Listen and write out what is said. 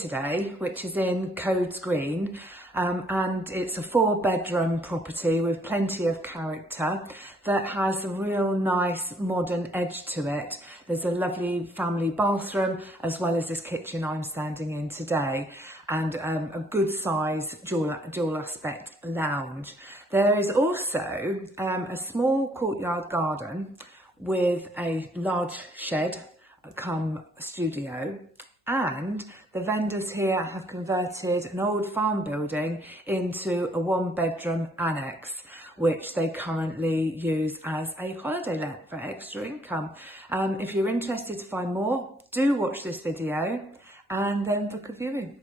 today, which is in Coads Green, and it's a 4-bedroom property with plenty of character that has a real nice modern edge to it. There's a lovely family bathroom as well as this kitchen I'm standing in today, and a good size dual aspect lounge. There is also a small courtyard garden with a large shed come studio, and the vendors here have converted an old farm building into a 1-bedroom annex, which they currently use as a holiday let for extra income. If you're interested to find more, do watch this video and then book a viewing.